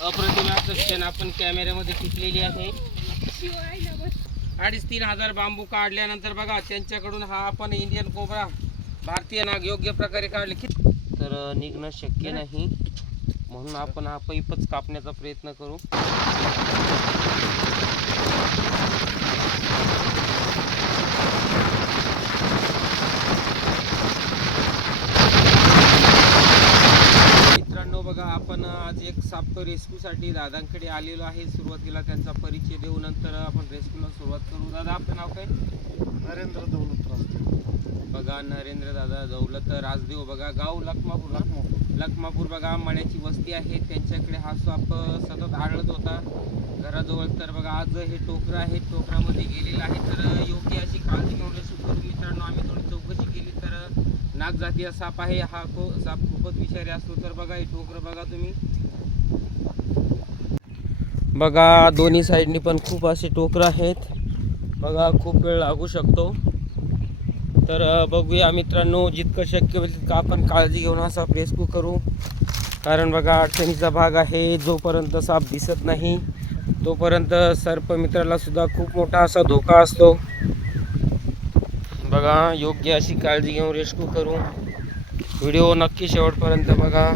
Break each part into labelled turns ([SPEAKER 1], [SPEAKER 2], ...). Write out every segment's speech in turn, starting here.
[SPEAKER 1] अप्रतिमाचं क्षण आपण कॅमेऱ्यामध्ये टिकलेली आहे. अडीच तीन हजार बांबू काढल्यानंतर बघा त्यांच्याकडून हा आपण इंडियन कोबरा भारतीय नाग योग्य प्रकारे काढले. की तर निघणं शक्य नाही. म्हणून आपण हा पैपच कापण्याचा प्रयत्न करू मित्रांनो बघा आपण आज एक साप रेस्क्यूसाठी. दादांकडे आलेलो आहे. सुरुवातीला त्यांचा परिचय देऊ नंतर आपण रेस्क्यूला सुरुवात करू. दादा आपलं नाव काय?
[SPEAKER 2] नरेंद्र दौलत राजदेव.
[SPEAKER 1] बघा नरेंद्र दादा दौलत राजदेव. बघा गाव लखमापूर लखमापूर. बघा मण्याची वस्ती आहे. त्यांच्याकडे हा साप सतत आढळत होता. घराजवळ तर बघा आज हे टोकरं आहे. टोकरामध्ये गेलेलं आहे. तर योग्य अशी काळजी घेऊन मित्रांनो. आम्ही थोडी चौकशी केली तर नाग जातीय साप आहे हा को साप खूपच विषारी असतो. तर बघा हे टोकरं बघा तुम्ही. बघा दोन्ही साईडनी पण खूप असे टोकरं आहेत. बघा खूप वेळ लागू शकतो. तर बघूया मित्रांनो जितकं शक्य होईल तितकं आपण काळजी घेऊन असा रेस्क्यू करू. कारण बघा अडचणीचा भाग आहे. जोपर्यंत साप दिसत नाही तोपर्यंत सर्प मित्राला सुद्धा खूप मोठा असा धोका असतो. बघा योग्य अशी काळजी घेऊन रेस्क्यू करू. व्हिडिओ नक्की शेवटपर्यंत बघा.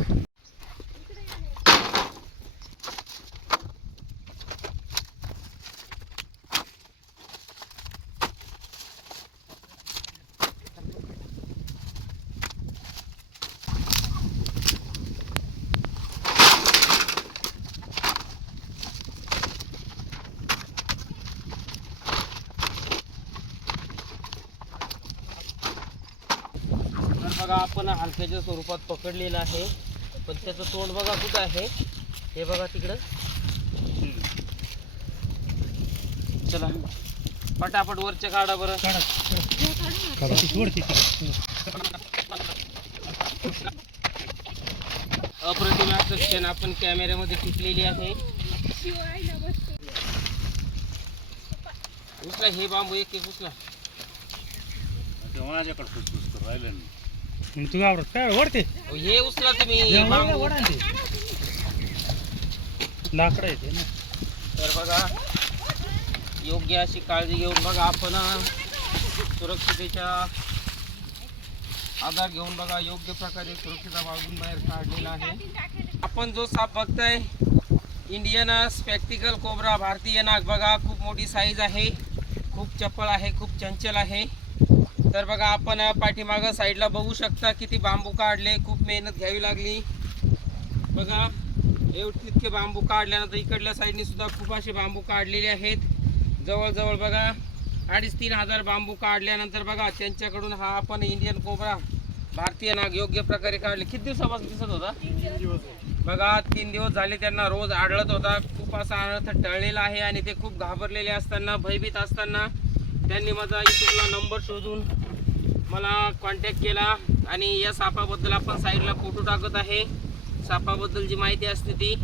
[SPEAKER 1] बघा आपण हलक्याच्या स्वरूपात पकडलेलं आहे. पण त्याचं तोंड बघा कुठं आहे. हे बघा तिकडं. चला. पटापट वरच्या काढा बरं. अप्रतिम असं क्षण आपण कॅमेऱ्यामध्ये टिकलेली आहे. उचला हे बांबू एक एक उचला.
[SPEAKER 2] माझ्याकडे राहिलं नाही
[SPEAKER 3] तू आवडत काय? ओढते.
[SPEAKER 1] हे उचला तुम्ही बांबू
[SPEAKER 3] लाकडं येते ना.
[SPEAKER 1] तर बघा योग्य अशी काळजी घेऊन बघा आपण सुरक्षितेच्या आधार घेऊन बघा योग्य प्रकारे सुरक्षिता बाळगून बाहेर काढलेला आहे. आपण जो साप बघताय इंडियन स्पेक्टिकल कोबरा भारतीय नाग बघा खूप मोठी साईज आहे. खूप चपळ आहे खूप चंचल आहे. तर बघा आपण पाठीमागं साईडला बघू शकता किती बांबू काढले. खूप मेहनत घ्यावी लागली. बघा एवढे तितके बांबू काढल्यानंतर इकडल्या साईडने सुद्धा खूप असे बांबू काढलेले आहेत. जवळजवळ बघा अडीच तीन हजार बांबू काढल्यानंतर बघा त्यांच्याकडून हा आपण इंडियन कोबरा भारतीय नाग योग्य प्रकारे काढले. किती दिवसापासून दिसत होता? बघा तीन दिवस झाले त्यांना रोज आढळत होता. खूप असा अनर्थ टळलेला आहे आणि ते खूप घाबरलेले असताना भयभीत असताना त्यांनी माझा युट्यूबला नंबर शोधून मला कॉन्टॅक्ट केला आणि या सापाबद्दल आपण साईडला फोटो टाकत आहे. सापाबद्दल जी माहिती असते ती.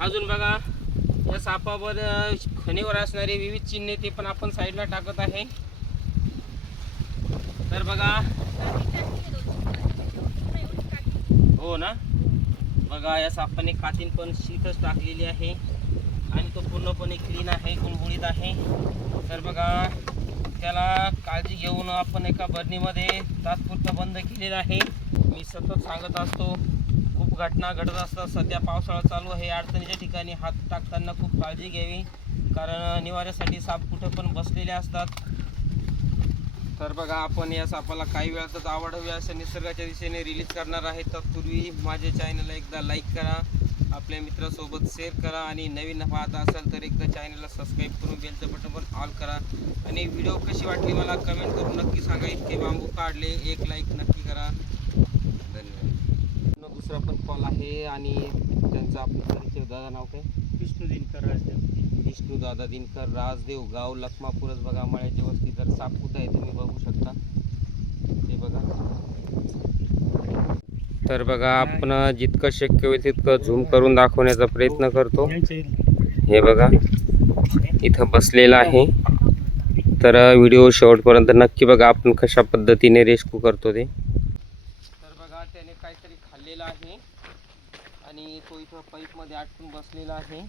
[SPEAKER 1] अजून बघा या सापावर खणीवर असणारे विविध चिन्हे ते पण आपण साईडला टाकत आहे. तर बघा. हो ना? बघा या सापाने कातीन पण शीतच टाकलेली आहे. आणि तो पूर्णपणे क्लीन आहे गुळगुळीत आहे. तर बघा. त्याला काळजी घेऊन आपण एका बरणीमध्ये तात्पुरतं बंद केलेलं आहे. मी सतत सांगत असतो खूप घटना घडत असतात. सध्या पावसाळा चालू आहे. अडचणीच्या ठिकाणी हात टाकताना खूप काळजी घ्यावी कारण निवाऱ्यासाठी साप कुठं पण बसलेले असतात. तर बघा आपण या सापाला काही वेळातच आवडावी असं निसर्गाच्या दिशेने रिलीज करणार आहे. तत्पूर्वी माझ्या चॅनलला एकदा लाईक करा. आपल्या मित्रासोबत शेअर करा आणि नवीन पाहत असाल तर एकदा चॅनलला सबस्क्राईब करून बेलचं बटन पण ऑल करा. आणि व्हिडिओ कशी वाटली मला कमेंट करून नक्की सांगा. इतके बांबू काढले एक लाईक नक्की करा. धन्यवाद. दुसरा पण कॉल आहे आणि त्यांचा आपलं परिचय दादा नाव काय?
[SPEAKER 3] विष्णू दिनकर राजदेव.
[SPEAKER 1] विष्णू दादा दिनकर राजदेव गाव लखमापूरच बघा. मळ्याची वस्ती तर साप कुठं आहे तुम्ही बघू शकता ते बघा तर बघा आपण जितकं शक्य होईल तितकं झूम करून दाखवण्याचा प्रयत्न करतो. हे बघा इथं बसलेला आहे. तर व्हिडिओ शेवटपर्यंत नक्की बघा आपण कशा पद्धतीने रेस्क्यू करतो ते. तर बघा त्याने काहीतरी खाल्लेलं आहे. आणि तो इथं पाईपमध्ये अटकून बसलेला आहे.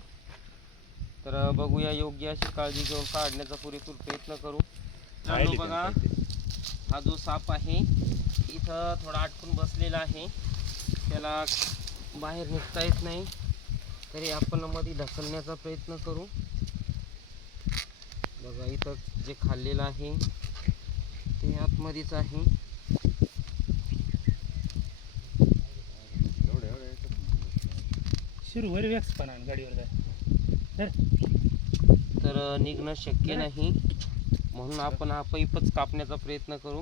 [SPEAKER 1] तर बघूया योग्य अशी काळजी घेऊन काढण्याचा पुरेपूर प्रयत्न करू. बघा. हा जो साप आहे इथं थोडा अटकून बसलेला आहे. त्याला बाहेर निघता येत नाही. तरी आपण मध्ये ढकलण्याचा प्रयत्न करू. बघा इथं जे खाल्लेलं आहे ते आतमध्येच आहे.
[SPEAKER 3] पण आण गाडीवर जाय
[SPEAKER 1] तर निघणं शक्य नाही. म्हणून आपण हा कापण्याचा प्रयत्न करू.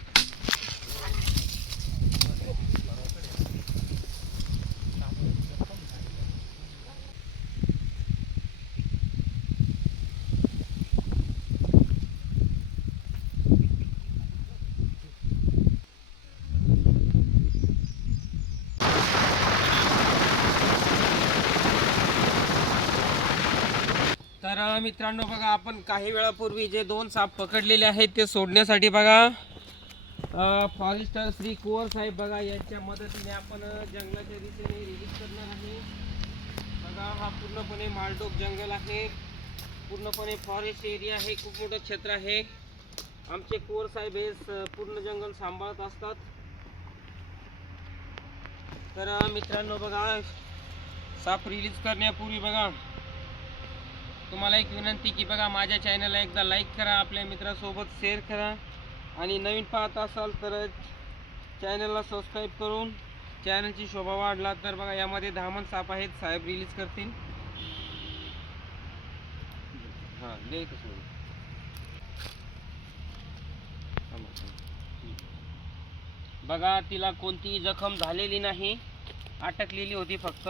[SPEAKER 1] तर मित्रांनो बघा आपण काही वेळापूर्वी जे दोन साप पकडलेले आहेत ते सोडण्यासाठी बघा फॉरेस्टर श्री कुवर साहेब बघा यांच्या मदतीने आपण जंगलाच्या दिशेने रिलीज करणार आहे. बघा हा पूर्णपणे मालडोक जंगल आहे. पूर्णपणे फॉरेस्ट एरिया आहे खूप मोठं क्षेत्र आहे. आमचे कुवर साहेब हे पूर्ण जंगल सांभाळत असतात. तर मित्रांनो बघा साप रिलीज करण्यापूर्वी बघा तुम्हाला एक विनंती की बघा माझ्या चॅनलला एकदा लाईक करा आपल्या मित्रासोबत शेअर करा. आणि नवीन पाहत असाल तर चॅनलला सबस्क्राईब करून चॅनलची शोभा वाढला तर बघा यामध्ये धामण साप आहेत साहेब रिलीज करतील. हां दे इथं बघा तिला कोणतीही जखम झालेली नाही अटकलेली होती फक्त.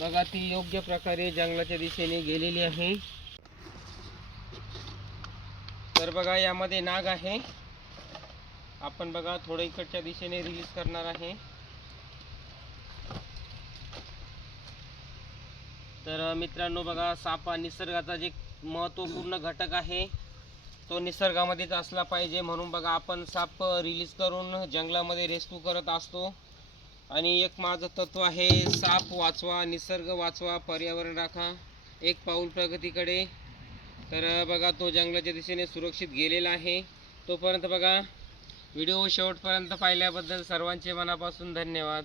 [SPEAKER 1] बघा ती योग्य प्रकारे जंगलाच्या दिशेने गेलेली आहे. तर बघा यामध्ये नाग आहे. आपण बघा थोडं इकडच्या दिशेने रिलीज करणार आहे. तर मित्रांनो बघा साप हा निसर्गाचा जे महत्त्वपूर्ण घटक आहे तो निसर्गामध्येच असला पाहिजे. म्हणून बघा आपण साप रिलीज करून जंगलामध्ये रेस्क्यू करत असतो. आणि एक माझं तत्व आहे साप वाचवा निसर्ग वाचवा पर्यावरण राखा. एक पाऊल प्रगतीकडे. तर बघा तो जंगलाच्या दिशेने सुरक्षित गेलेला आहे. तोपर्यंत बघा व्हिडिओ शेवटपर्यंत पाहिल्याबद्दल सर्वांचे मनापासून धन्यवाद.